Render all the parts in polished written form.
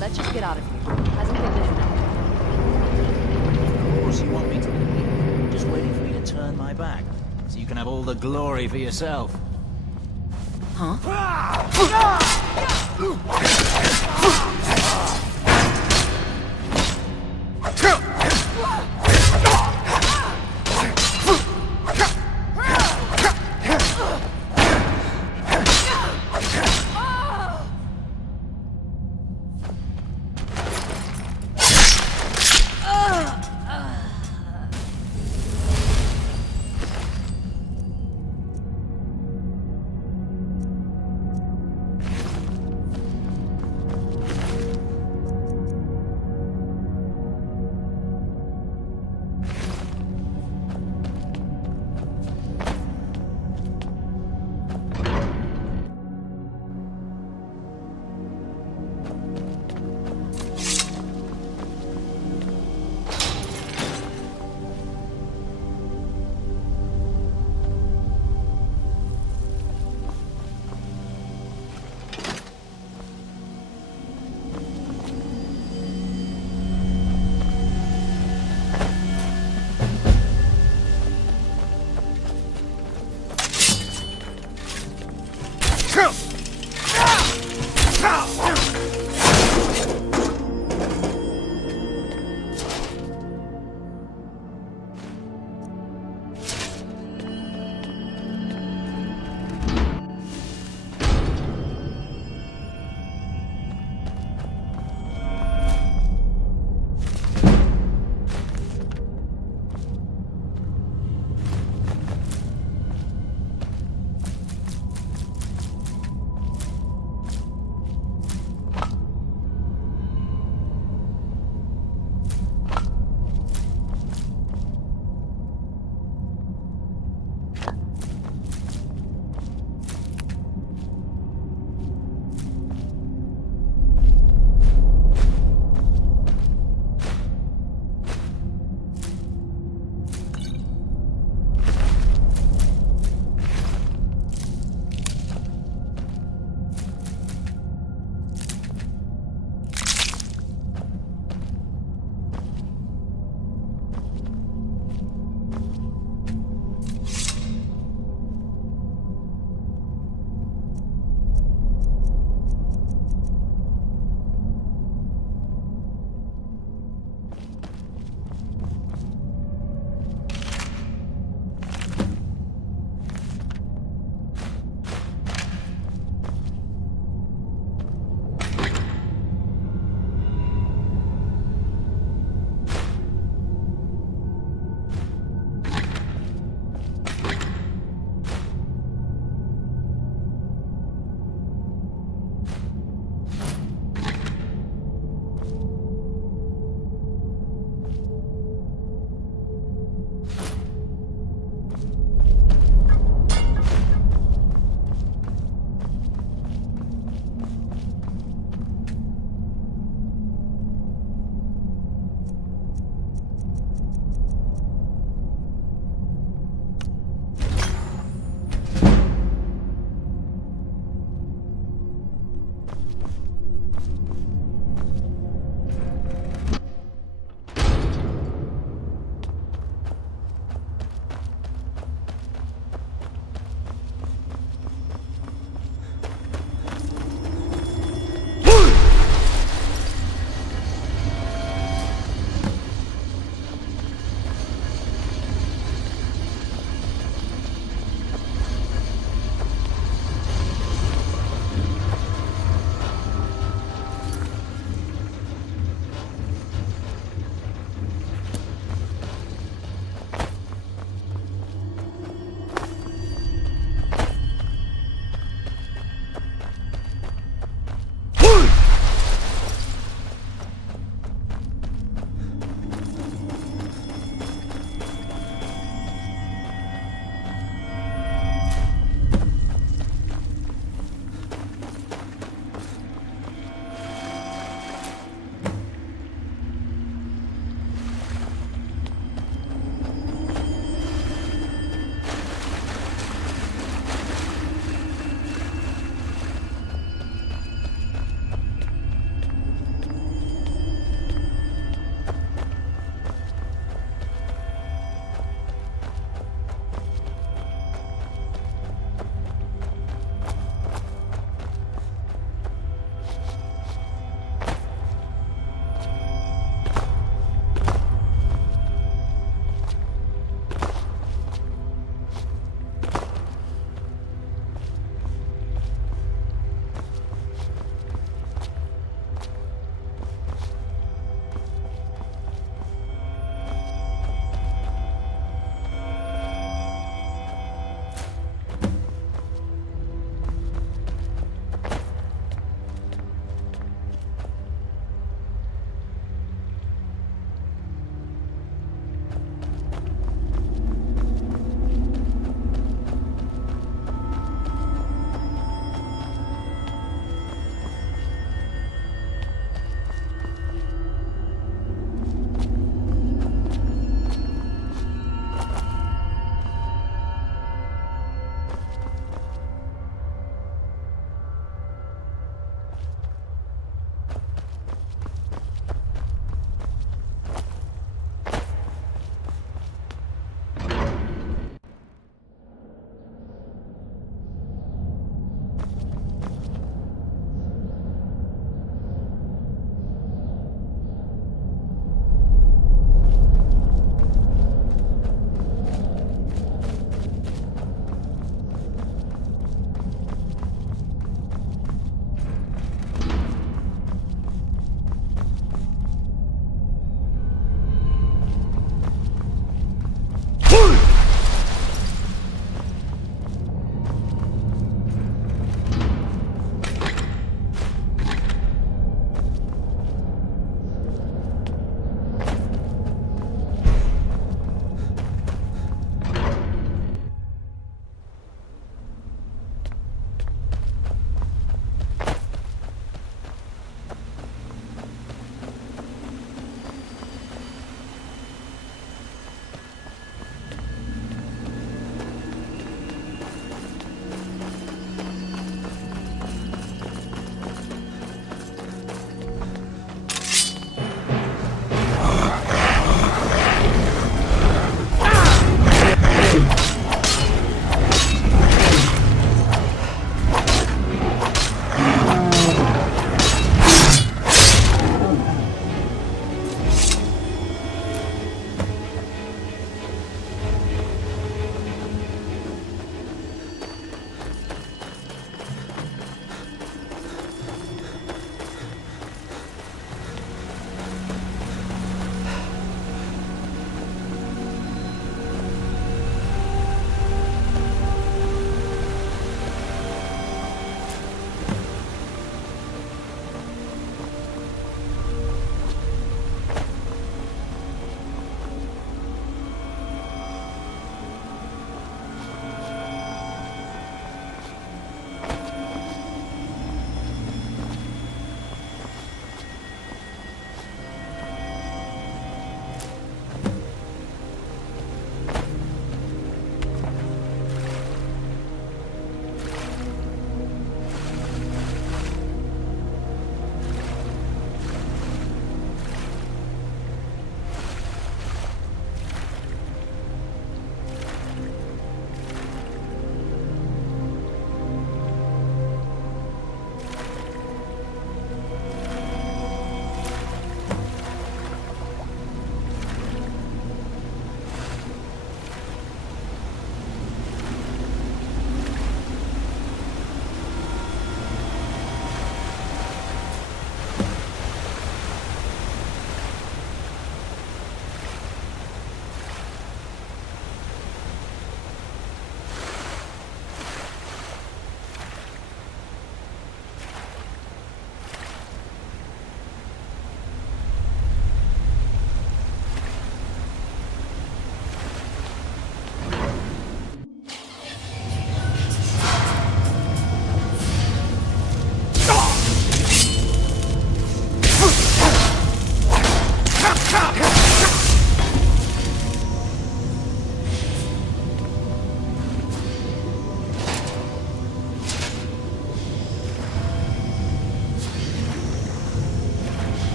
Let's just get out of here. Hasn't been enough. Of course you want me to leave. Just waiting for you to turn my back, so you can have all the glory for yourself. Huh?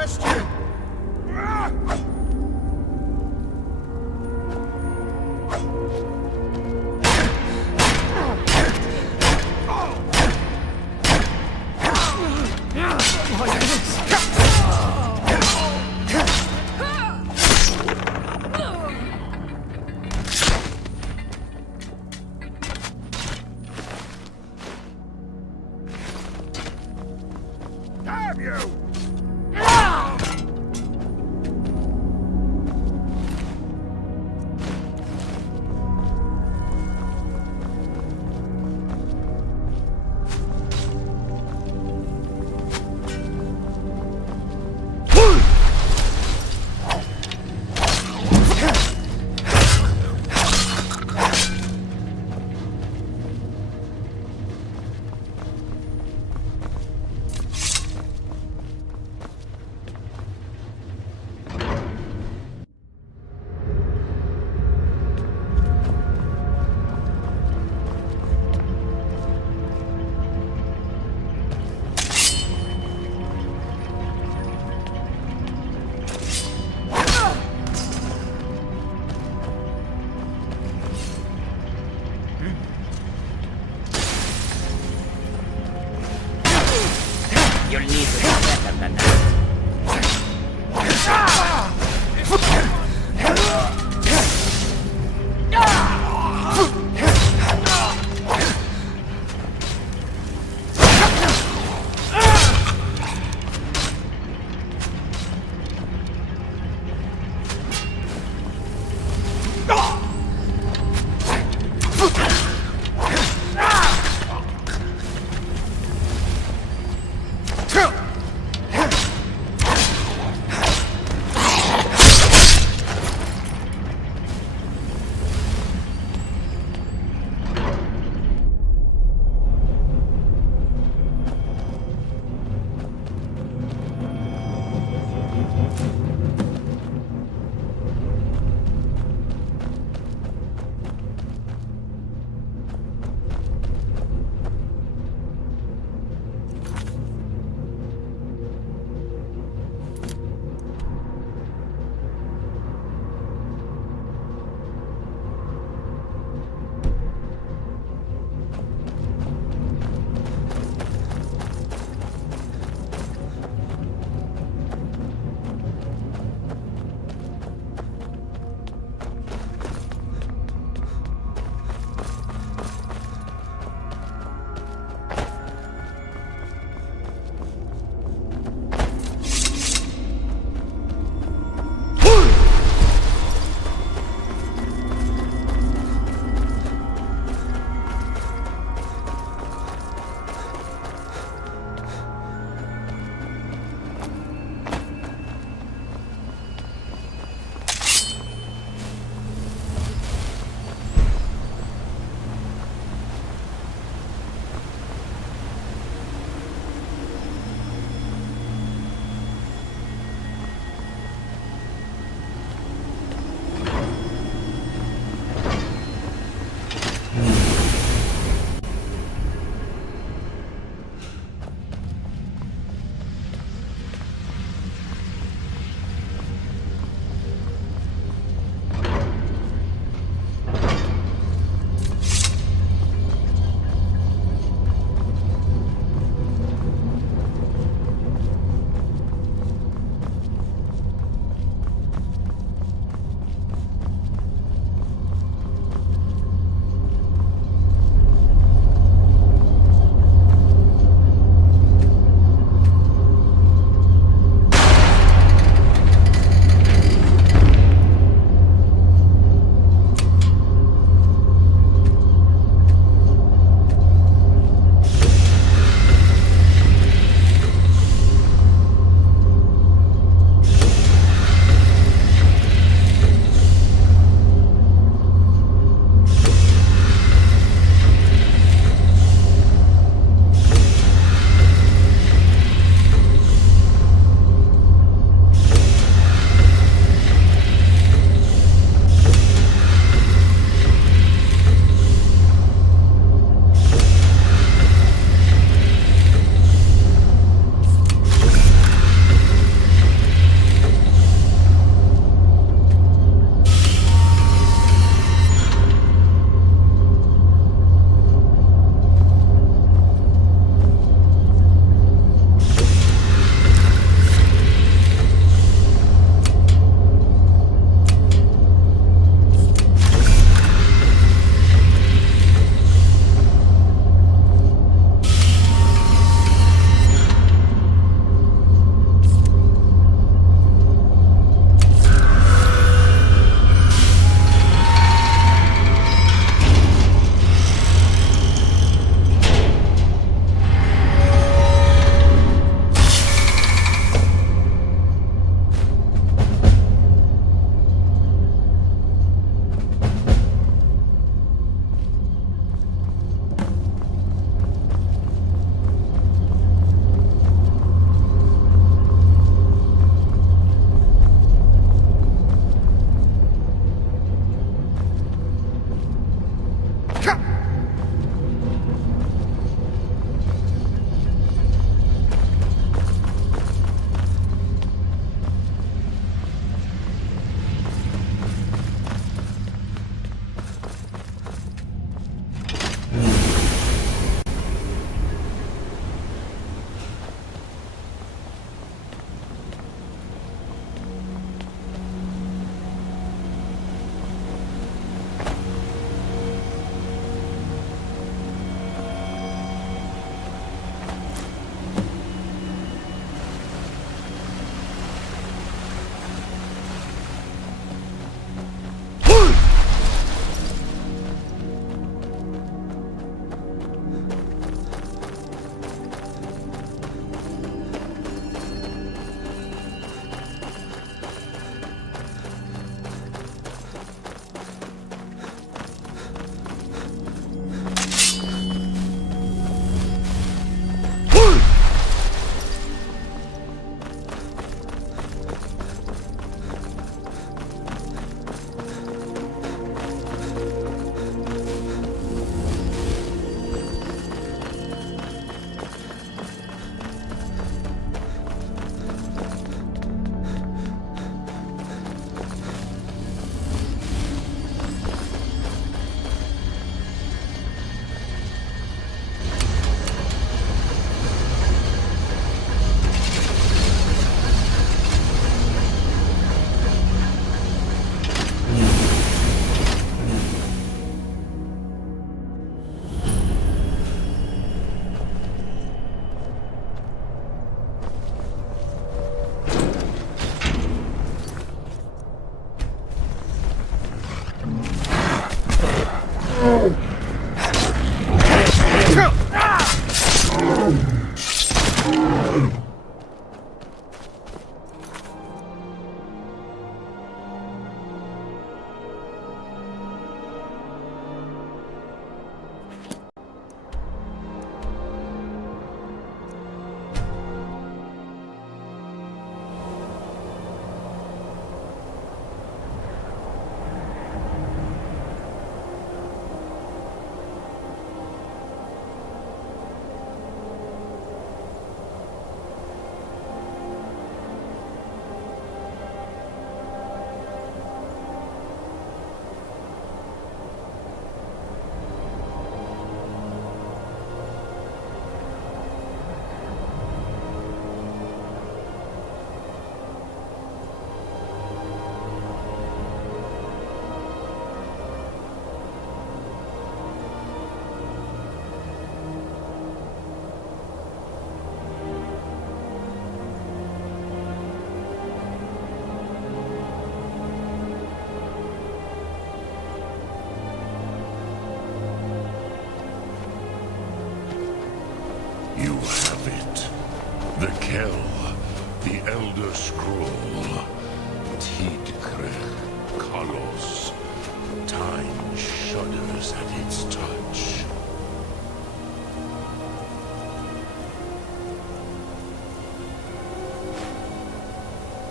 question! Damn you!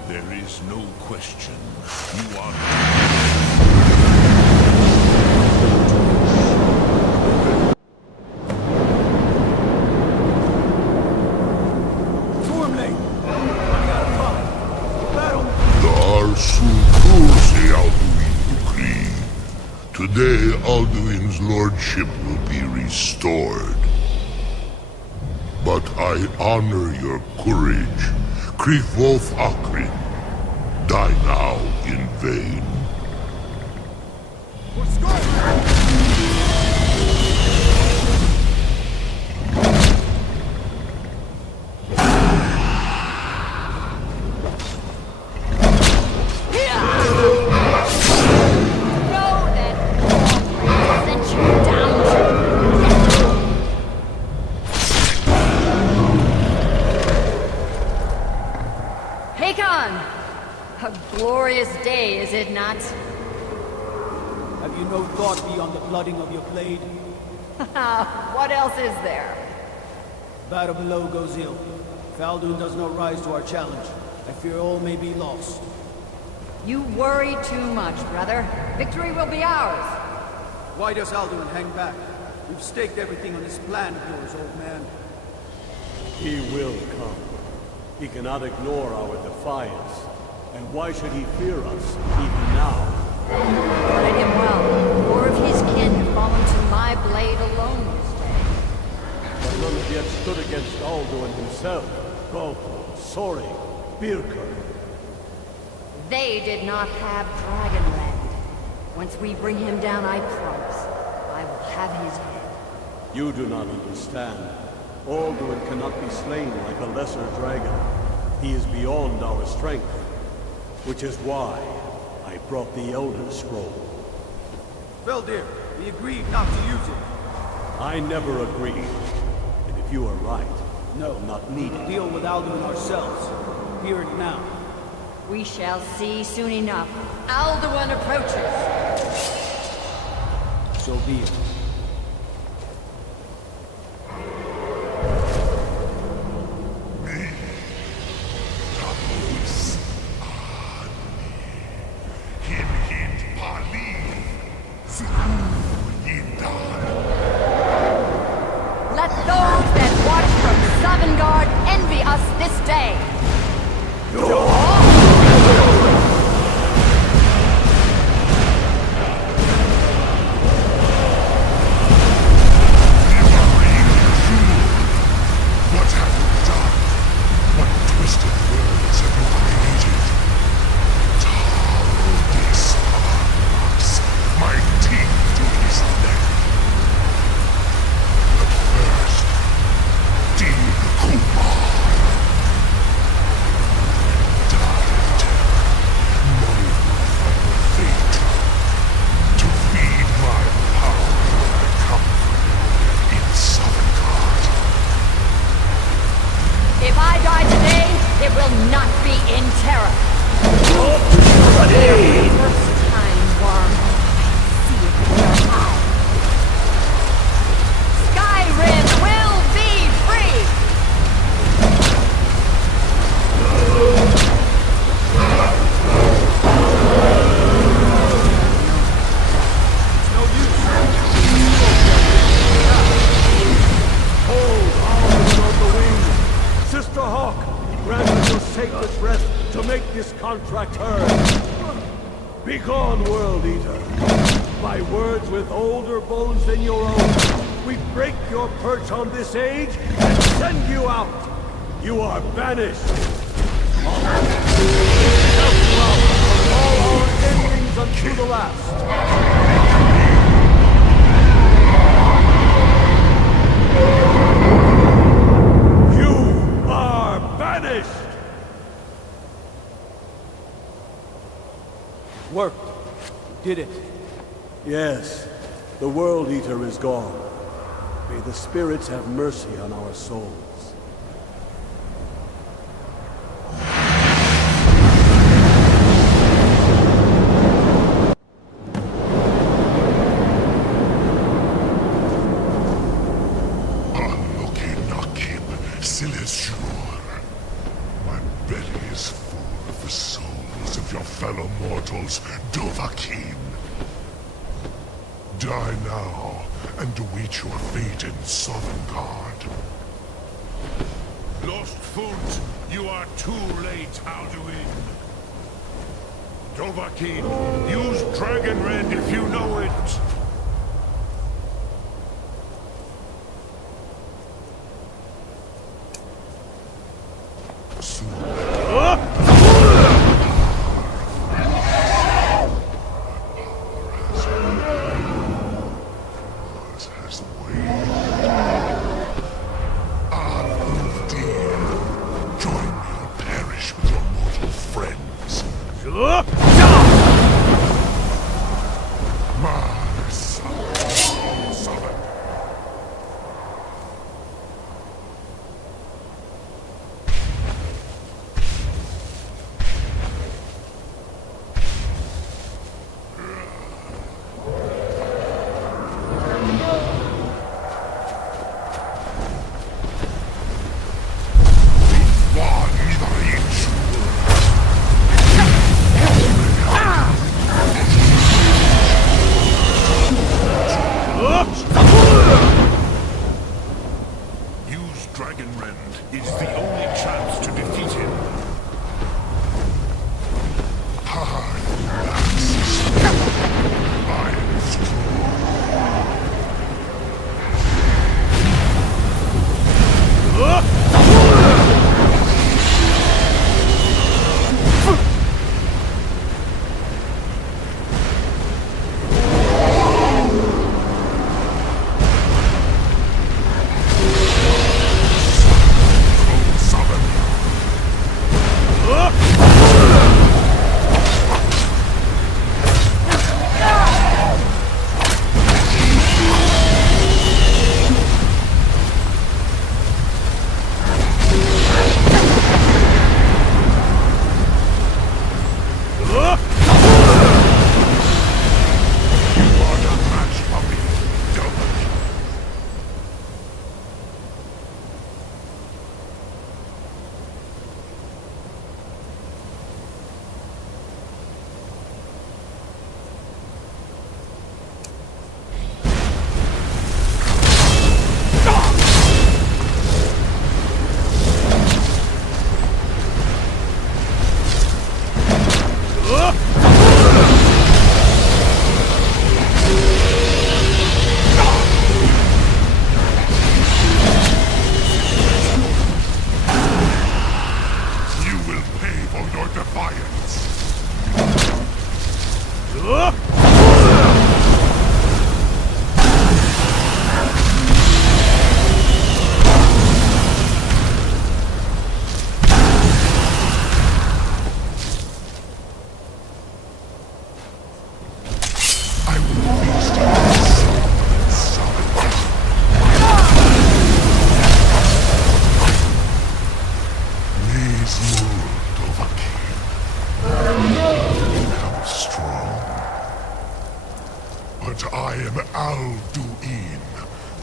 There is no question. You are... Today, Alduin's lordship will be restored. But I honor your courage. Kriegwolf Akrin. Die now in vain. A glorious day, is it not? Have you no thought beyond the blooding of your blade? What else is there? Battle below goes ill. If Alduin does not rise to our challenge, I fear all may be lost. You worry too much, brother. Victory will be ours. Why does Alduin hang back? We've staked everything on this plan of yours, old man. He will come. He cannot ignore our defiance. And why should he fear us, even now? Guard him well. More of his kin have fallen to my blade alone this day. But none have yet stood against Alduin himself. Gold, Sori, Birker. They did not have Dragonland. Once we bring him down, I promise, I will have his head. You do not understand. Alduin cannot be slain like a lesser dragon. He is beyond our strength. Which is why I brought the Elder Scroll. Veldir, we agreed not to use it. I never agreed. And if you are right, no, will not need it. Deal with Alduin ourselves. Here and now. We shall see soon enough. Alduin approaches. So be it. Let those that watch from Sovngarde envy us this day. What have you done? What twisted words have you created? Taldis Armax, my teeth to his neck. But first, Dean Kumar. Died, knowing my final fate. To feed my power I come in Sovngarde. If I die today, it will not be in terror. First time, worm. See it with your eyes. Skyrim will be free! No use. Hold Alduin on the wing! Sister Hawk, grant us your sacred breath to make this contract heard. Begone, World Eater. By words with older bones than your own, we break your perch on this age and send you out. You are banished. From all our endings unto the last. You are banished! Worked. Did it. Yes, the World Eater is gone. May the spirits have mercy on our souls. Nakib, Silesur. My belly is full of the of your fellow mortals, Dovahkiin. Die now, and await your fate in Sovngarde. Lost Foot, you are too late, Alduin. Dovahkiin, use Dragon Rend if you know it.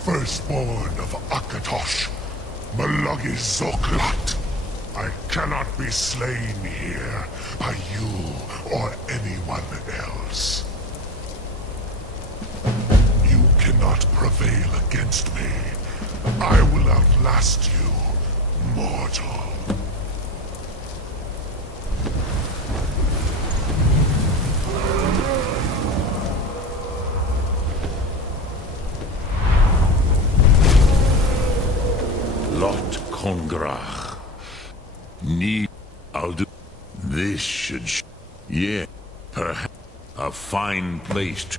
Firstborn of Akatosh, Malagis Zoklat. I cannot be slain here by you or anyone else. You cannot prevail against me. I will outlast you, mortal. Lot Kongrach. Need I'll do this yeah, perhaps a fine place to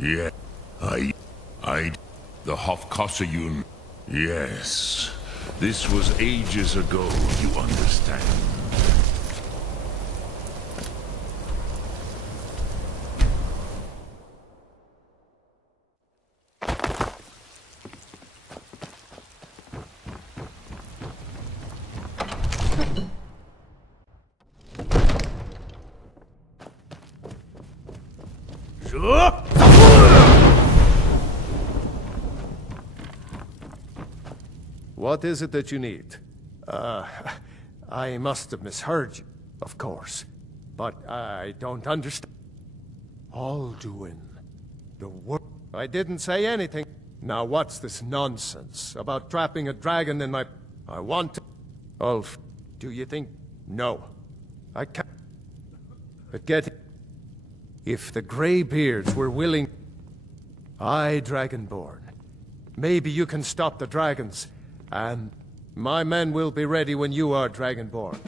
yeah. The Hofkossayun. Yes. This was ages ago, you understand. What is it that you need? I must have misheard you. Of course. But I don't understand. Alduin. The word. I didn't say anything. Now what's this nonsense about trapping a dragon in my... I want to... Ulf, do you think... No. I can't... But get... If the Greybeards were willing... I, Dragonborn. Maybe you can stop the dragons, and my men will be ready when you are Dragonborn.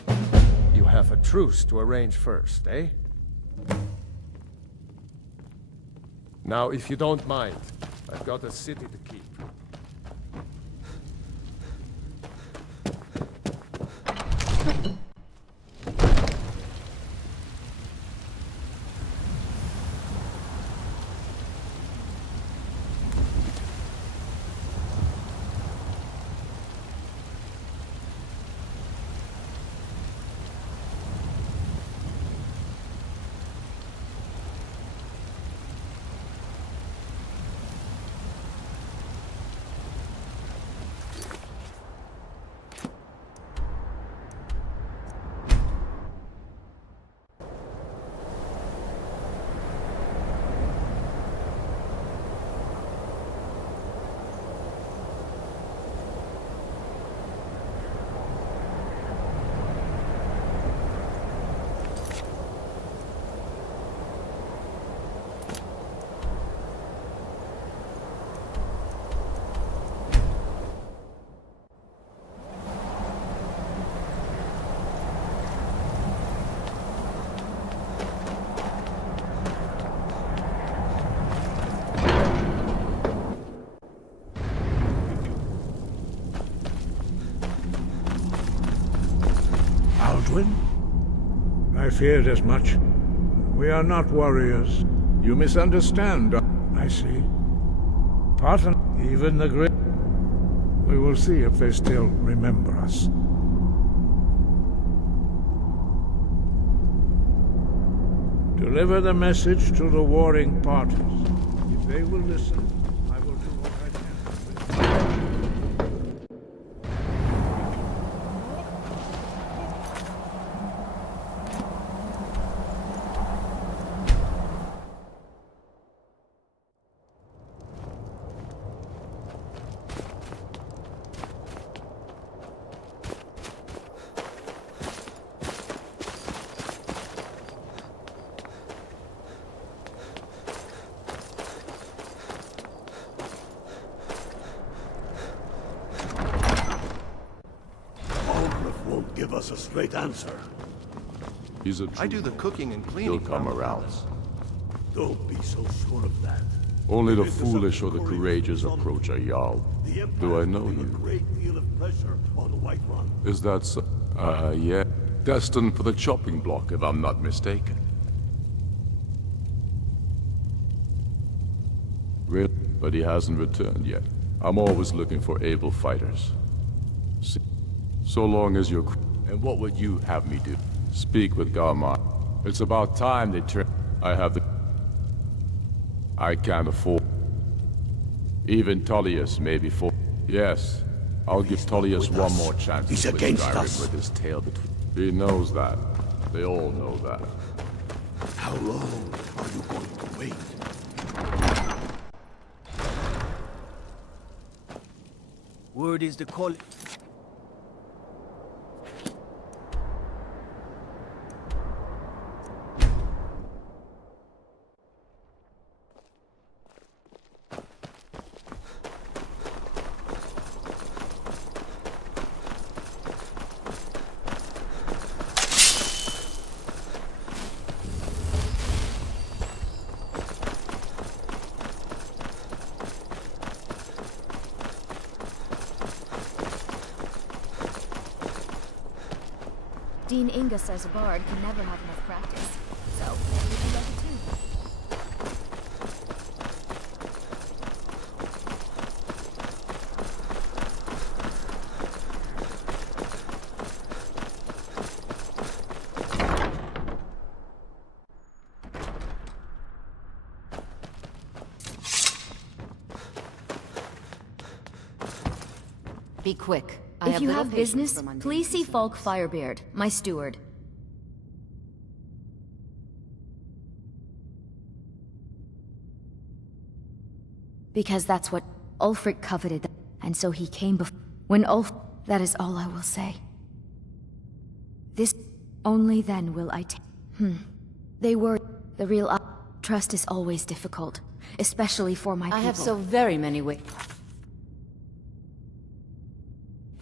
You have a truce to arrange first, eh? Now, if you don't mind, I've got a city to keep. I feared as much. We are not warriors. You misunderstand. I see. Pardon, even the great... We will see if they still remember us. Deliver the message to the warring parties. If they will listen, I will do what I can. Give us a straight answer. He's a I do the cooking and cleaning. He'll come around. Don't be so sure of that. Only the foolish or the courageous approach a Jarl. Do I know A you? great deal of pressure on the White Run. Is that so? Yeah. Destined for the chopping block, if I'm not mistaken. Really? But he hasn't returned yet. I'm always looking for able fighters. So long as you're... And what would you have me do? Speak with Garmar. It's about time they turn... I have the... I can't afford... Even Tullius may be for... Yes. I'll give Tullius one more chance He's to against Skyrim us. with his tail between... He knows that. They all know that. How long are you going to wait? Word is the call. Dean Inga says a bard can never have enough practice, so maybe you like it too. Be quick. If you have business, please see Falk Firebeard, my steward. Because that's what Ulfric coveted, and so he came when that is all I will say. This, only then will I take. They were, the real trust is always difficult, especially for my people. I have so very many ways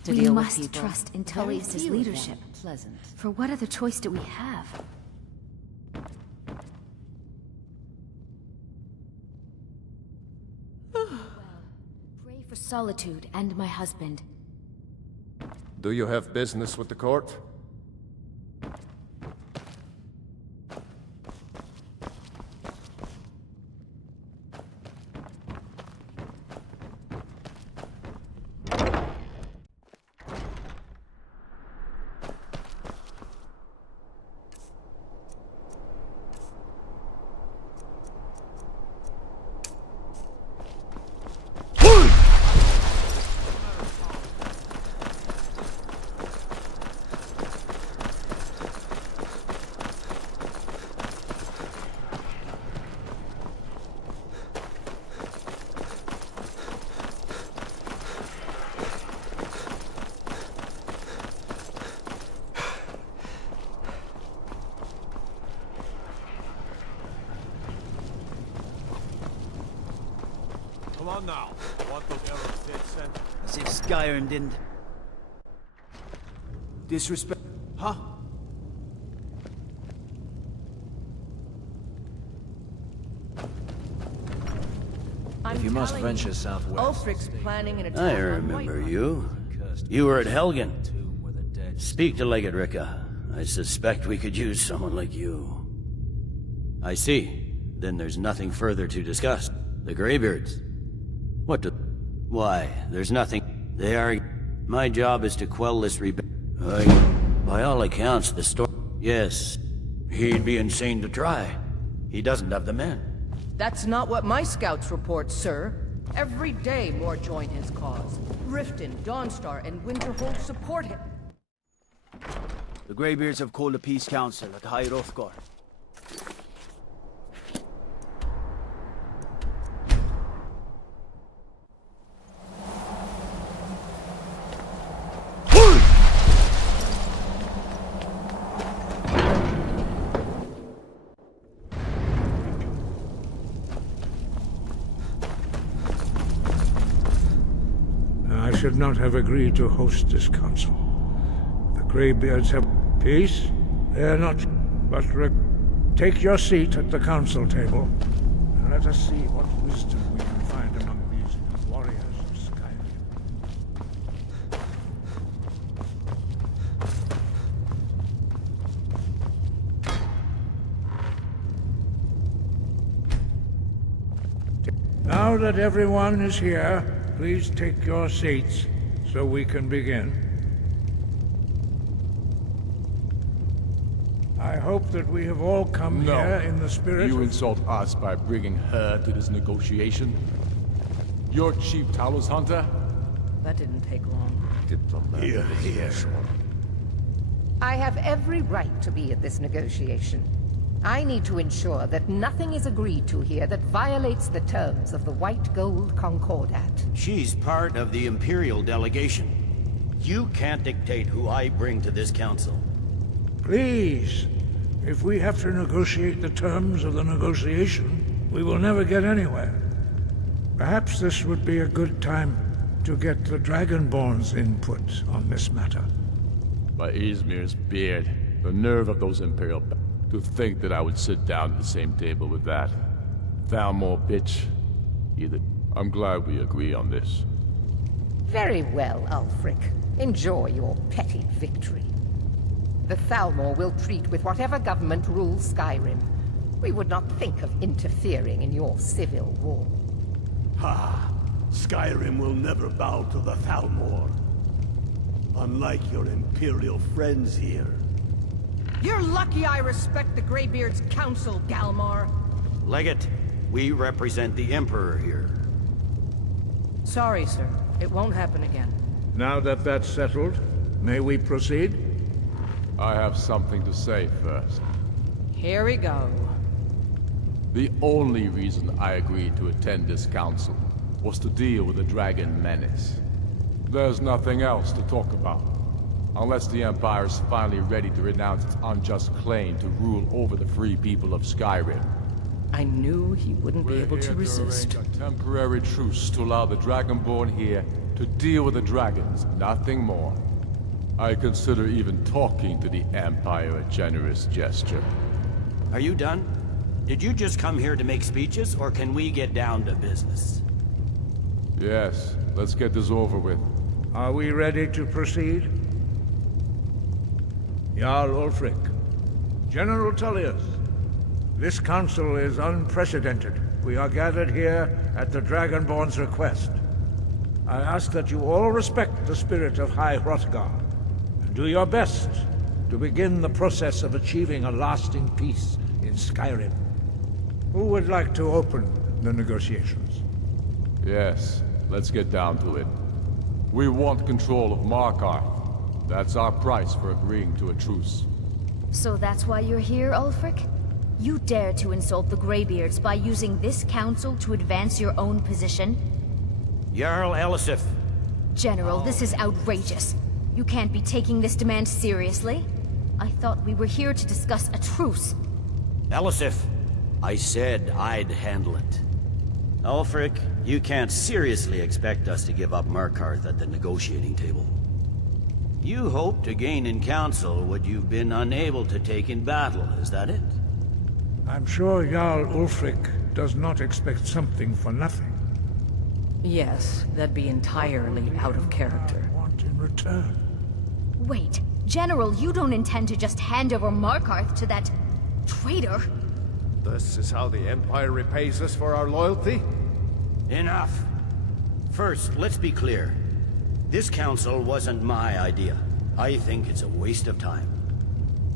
to We deal with must people. trust in Very Tullius' few of them leadership. are pleasant. For what other choice do we have? Pray for solitude and my husband. Do you have business with the court? Come on now. What the Arabs did send? As if Skyrim didn't. Disrespect. Huh? If you must venture southwest, Ulfric's planning an attack I on remember Whiterun. you. You were at Helgen. Speak to Legate Ricka. I suspect we could use someone like you. I see. Then there's nothing further to discuss. The Greybeards. What the... Why, there's nothing... They are... My job is to quell this by all accounts, the story... Yes. He'd be insane to try. He doesn't have the men. That's not what my scouts report, sir. Every day more join his cause. Riften, Dawnstar, and Winterhold support him. The Greybeards have called a peace council at High Hrothgar. I should not have agreed to host this council. The Greybeards have peace. They are not... But take your seat at the council table, and let us see what wisdom we can find among these warriors of Skyrim. Now that everyone is here, please take your seats so we can begin. I hope that we have all come here in the spirit You of... insult us by bringing her to this negotiation? You're Chief Talos Hunter? That didn't take long. Here, here. I have every right to be at this negotiation. I need to ensure that nothing is agreed to here that violates the terms of the White Gold Concordat. She's part of the Imperial delegation. You can't dictate who I bring to this council. Please, if we have to negotiate the terms of the negotiation, we will never get anywhere. Perhaps this would be a good time to get the Dragonborn's input on this matter. By Izmir's beard, the nerve of those Imperial... To think that I would sit down at the same table with that. Thalmor bitch. Either... I'm glad we agree on this. Very well, Ulfric. Enjoy your petty victory. The Thalmor will treat with whatever government rules Skyrim. We would not think of interfering in your civil war. Ha! Skyrim will never bow to the Thalmor. Unlike your Imperial friends here. You're lucky I respect the Greybeard's counsel, Galmar. Legate, we represent the Emperor here. Sorry, sir. It won't happen again. Now that that's settled, may we proceed? I have something to say first. Here we go. The only reason I agreed to attend this council was to deal with the Dragon Menace. There's nothing else to talk about. Unless the Empire is finally ready to renounce its unjust claim to rule over the free people of Skyrim. I knew he wouldn't be able to resist. Arrange a temporary truce to allow the Dragonborn here to deal with the dragons, nothing more. I consider even talking to the Empire a generous gesture. Are you done? Did you just come here to make speeches, or can we get down to business? Yes, let's get this over with. Are we ready to proceed? Jarl Ulfric, General Tullius, this council is unprecedented. We are gathered here at the Dragonborn's request. I ask that you all respect the spirit of High Hrothgar, and do your best to begin the process of achieving a lasting peace in Skyrim. Who would like to open the negotiations? Yes, let's get down to it. We want control of Markarth. That's our price for agreeing to a truce. So that's why you're here, Ulfric? You dare to insult the Greybeards by using this council to advance your own position? Jarl Elisif. General, this is outrageous. You can't be taking this demand seriously. I thought we were here to discuss a truce. Elisif, I said I'd handle it. Ulfric, you can't seriously expect us to give up Markarth at the negotiating table. You hope to gain in council what you've been unable to take in battle, is that it? I'm sure Jarl Ulfric does not expect something for nothing. Yes, that'd be entirely out of character. I want in return. Wait, General, you don't intend to just hand over Markarth to that traitor? This is how the Empire repays us for our loyalty? Enough. First, let's be clear. This council wasn't my idea. I think it's a waste of time.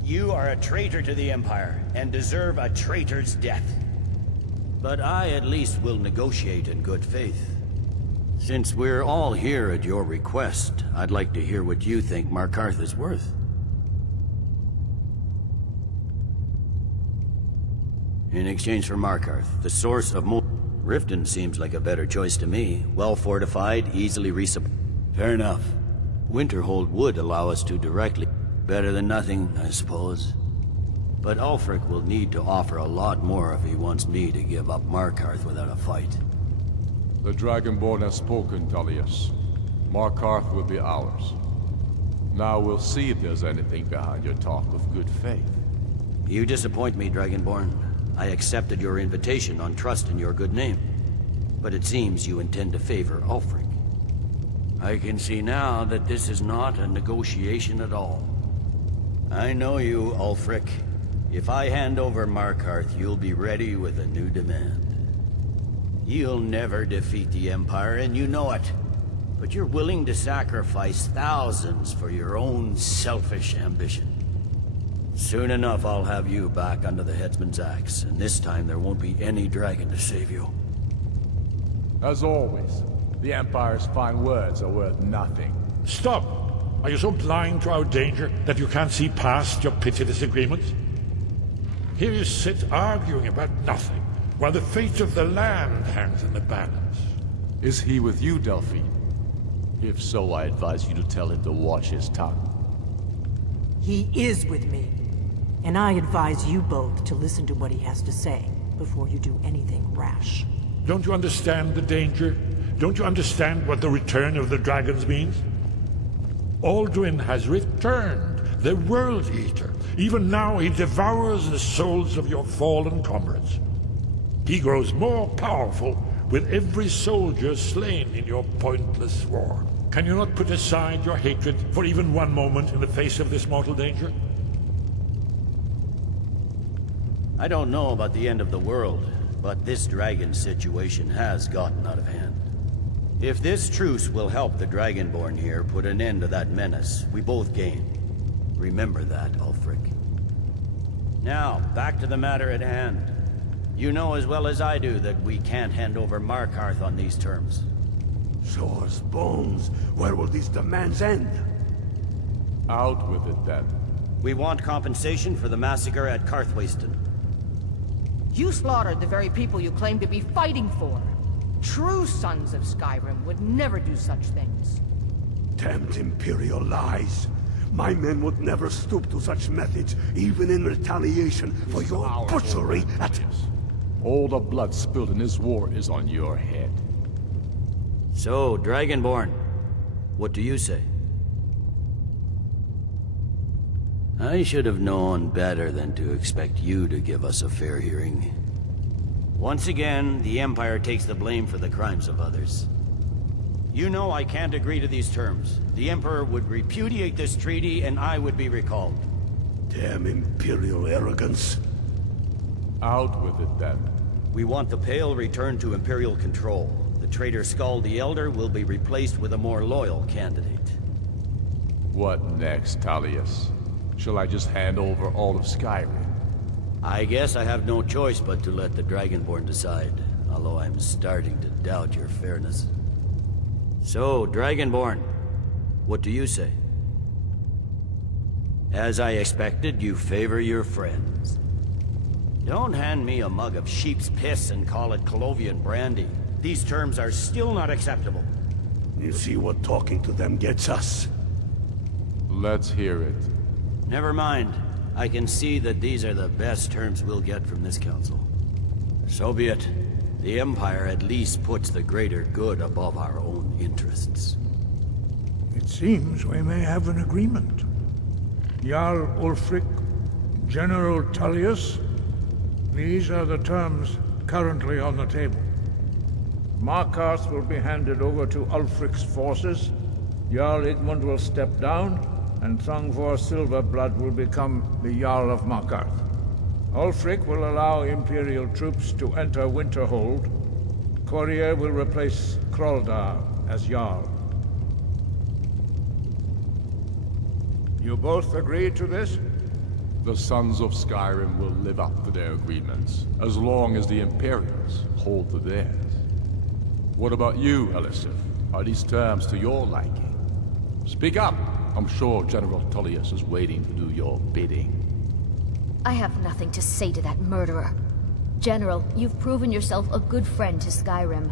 You are a traitor to the Empire, and deserve a traitor's death. But I at least will negotiate in good faith. Since we're all here at your request, I'd like to hear what you think Markarth is worth. In exchange for Markarth, the source of Riften seems like a better choice to me. Well fortified, easily resupplied. Fair enough. Winterhold would allow us to directly. Better than nothing, I suppose. But Ulfric will need to offer a lot more if he wants me to give up Markarth without a fight. The Dragonborn has spoken, Tullius. Markarth will be ours. Now we'll see if there's anything behind your talk of good faith. You disappoint me, Dragonborn. I accepted your invitation on trust in your good name. But it seems you intend to favor Ulfric. I can see now that this is not a negotiation at all. I know you, Ulfric. If I hand over Markarth, you'll be ready with a new demand. You'll never defeat the Empire, and you know it. But you're willing to sacrifice thousands for your own selfish ambition. Soon enough, I'll have you back under the headsman's axe, and this time there won't be any dragon to save you. As always, the Empire's fine words are worth nothing. Stop! Are you so blind to our danger that you can't see past your pitiless agreements? Here you sit arguing about nothing, while the fate of the land hangs in the balance. Is he with you, Delphine? If so, I advise you to tell him to watch his tongue. He is with me. And I advise you both to listen to what he has to say before you do anything rash. Don't you understand the danger? Don't you understand what the return of the dragons means? Alduin has returned, the World Eater. Even now he devours the souls of your fallen comrades. He grows more powerful with every soldier slain in your pointless war. Can you not put aside your hatred for even one moment in the face of this mortal danger? I don't know about the end of the world, but this dragon situation has gotten out of hand. If this truce will help the Dragonborn here put an end to that menace, we both gain. Remember that, Ulfric. Now, back to the matter at hand. You know as well as I do that we can't hand over Markarth on these terms. Swords, bones, where will these demands end? Out with it, then. We want compensation for the massacre at Karthwasten. You slaughtered the very people you claim to be fighting for. True sons of Skyrim would never do such things. Damned Imperial lies. My men would never stoop to such methods, even in retaliation for your butchery at... All the blood spilled in this war is on your head. So, Dragonborn, what do you say? I should have known better than to expect you to give us a fair hearing. Once again, the Empire takes the blame for the crimes of others. You know I can't agree to these terms. The Emperor would repudiate this treaty, and I would be recalled. Damn Imperial arrogance. Out with it, then. We want the Pale returned to Imperial control. The traitor Skull the Elder will be replaced with a more loyal candidate. What next, Tullius? Shall I just hand over all of Skyrim? I guess I have no choice but to let the Dragonborn decide, although I'm starting to doubt your fairness. So, Dragonborn, what do you say? As I expected, you favor your friends. Don't hand me a mug of sheep's piss and call it Colovian brandy. These terms are still not acceptable. You see what talking to them gets us? Let's hear it. Never mind. I can see that these are the best terms we'll get from this council. So be it. The Empire at least puts the greater good above our own interests. It seems we may have an agreement. Jarl Ulfric, General Tullius, these are the terms currently on the table. Markarth will be handed over to Ulfric's forces, Jarl Igmund will step down, and Thongvor Silverblood will become the Jarl of Markarth. Ulfric will allow Imperial troops to enter Winterhold. Courier will replace Kroldar as Jarl. You both agree to this? The Sons of Skyrim will live up to their agreements, as long as the Imperials hold to theirs. What about you, Elisif? Are these terms to your liking? Speak up! I'm sure General Tullius is waiting to do your bidding. I have nothing to say to that murderer. General, you've proven yourself a good friend to Skyrim.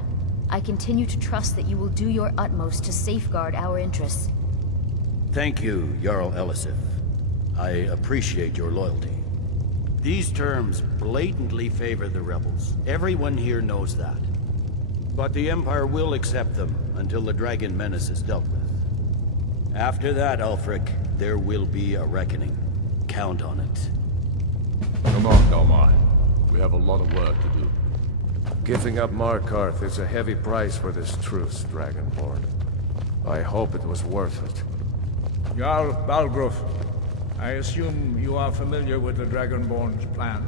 I continue to trust that you will do your utmost to safeguard our interests. Thank you, Jarl Elisif. I appreciate your loyalty. These terms blatantly favor the rebels. Everyone here knows that. But the Empire will accept them until the Dragon Menace is dealt with. After that, Ulfric, there will be a reckoning. Count on it. Come on, Galmar. We have a lot of work to do. Giving up Markarth is a heavy price for this truce, Dragonborn. I hope it was worth it. Jarl Balgruuf, I assume you are familiar with the Dragonborn's plan?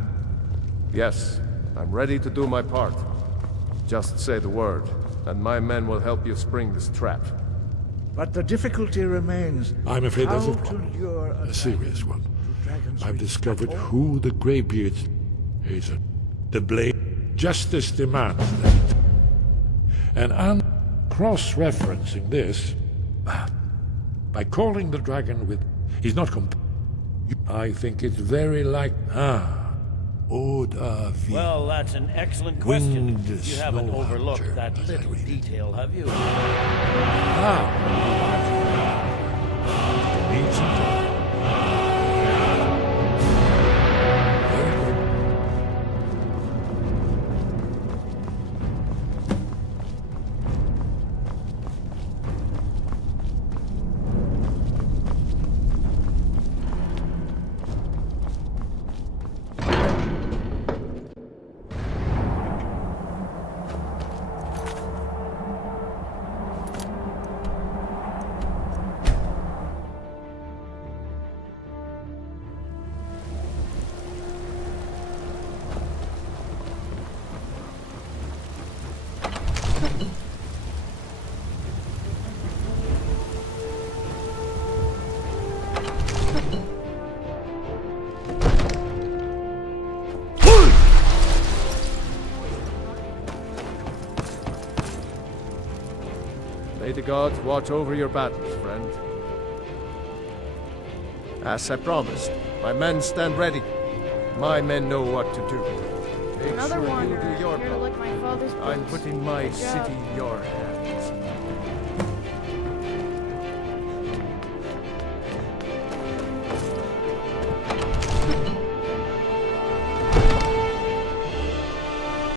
Yes, I'm ready to do my part. Just say the word, and my men will help you spring this trap. But the difficulty remains. I'm afraid there's how a to problem. lure A serious one. Dragons I've with discovered battle? who the Greybeard is. The blade. Justice demands that. And I'm cross-referencing this by calling the dragon with... He's not I think it's very like... Well, that's an excellent question. You haven't overlooked that little detail, have you? Need some time. Very good. May the gods watch over your battles, friend. As I promised, my men stand ready. My men know what to do. Make Another sure you wanderer do your here to part. lick my father's boots. I'm putting my Good job. city in your hands.